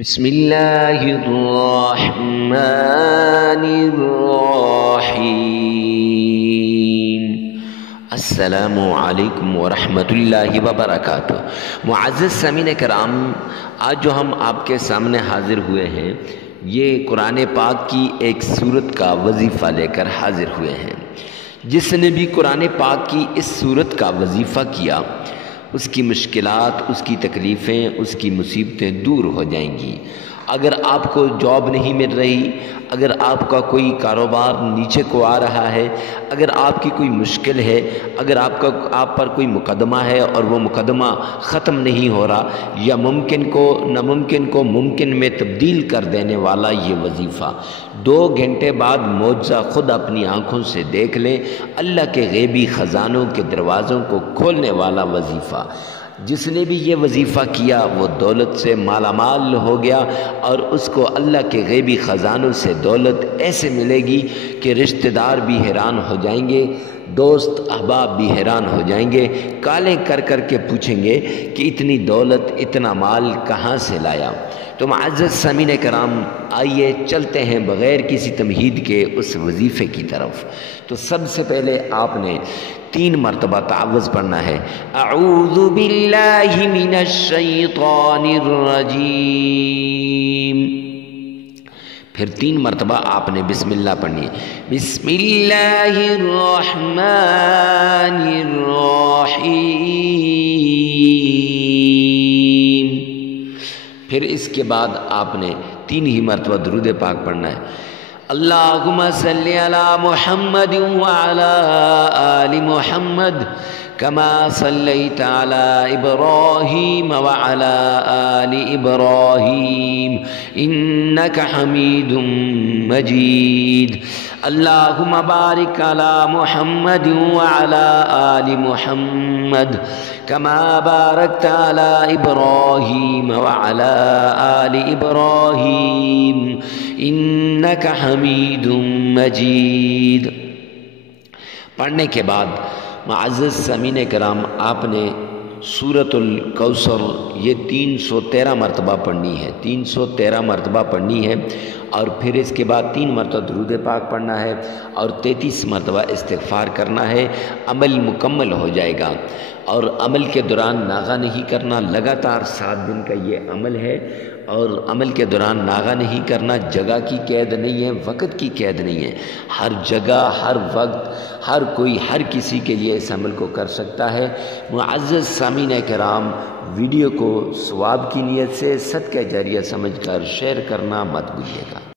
بسم اللہ الرحمن الرحیم۔ السلام علیکم ورحمۃ اللہ وبرکاتہ۔ معزز سامعین کرام، آج جو ہم آپ کے سامنے حاضر ہوئے ہیں یہ قرآن پاک کی ایک سورت کا وظیفہ لے کر حاضر ہوئے ہیں۔ جس نے بھی قرآن پاک کی اس سورت کا وظیفہ کیا اس کی مشکلات، اس کی تکلیفیں، اس کی مصیبتیں دور ہو جائیں گی۔ اگر آپ کو جاب نہیں مل رہی، اگر آپ کا کوئی کاروبار نیچے کو آ رہا ہے، اگر آپ کی کوئی مشکل ہے، اگر آپ پر کوئی مقدمہ ہے اور وہ مقدمہ ختم نہیں ہو رہا، یا ناممکن کو ممکن میں تبدیل کر دینے والا یہ وظیفہ 2 گھنٹے بعد معجزہ خود اپنی آنکھوں سے دیکھ لیں، اللہ کے غیبی خزانوں کے دروازوں کو کھولنے والا وظیفہ۔ جس نے بھی یہ وظیفہ کیا وہ دولت سے مالا مال ہو گیا، اور اس کو اللہ کے غیبی خزانوں سے دولت ایسے ملے گی کہ رشتہ دار بھی حیران ہو جائیں گے، دوست احباب بھی حیران ہو جائیں گے، کالیں کر کر کے پوچھیں گے کہ اتنی دولت، اتنا مال کہاں سے لایا۔ تو معزز سامعین کرام، آئیے چلتے ہیں بغیر کسی تمہید کے اس وظیفے کی طرف۔ تو سب سے پہلے آپ نے 3 مرتبہ تعوذ پڑھنا ہے۔ اعوذ باللہ من الشیطان الرجیم، پھر 3 مرتبہ آپ نے بسم اللہ پڑھنی ہے۔ بسم اللہ الرحمن الرحیم، پھر اس کے بعد آپ نے 3 ہی مرتبہ درود پاک پڑھنا ہے۔ اللہم صلی علی محمد وعلی آل محمد کما صلیت علی ابراہیم وعلی آل ابراہیم انک حمید مجید۔ اللہم بارک علی محمد وعلی آل محمد کما بارکت علی ابراہیم وعلی آل ابراہیم انک حمید مجید۔ پڑھنے کے بعد معزز سامعین کرام، آپ نے سورۃ الکوثر یہ 313 مرتبہ پڑھنی ہے، 313 مرتبہ پڑھنی ہے، اور پھر اس کے بعد 3 مرتبہ درود پاک پڑھنا ہے اور 33 مرتبہ استغفار کرنا ہے۔ عمل مکمل ہو جائے گا، اور عمل کے دوران ناغہ نہیں کرنا۔ لگاتار 7 دن کا یہ عمل ہے، اور عمل کے دوران ناغہ نہیں کرنا۔ جگہ کی قید نہیں ہے، وقت کی قید نہیں ہے، ہر جگہ، ہر وقت، ہر کوئی، ہر کسی کے لیے اس عمل کو کر سکتا ہے۔ معزز سامعین کرام، ویڈیو کو ثواب کی نیت سے صدقہ جاریہ سمجھ کر شیئر کرنا مت بھولیے گا۔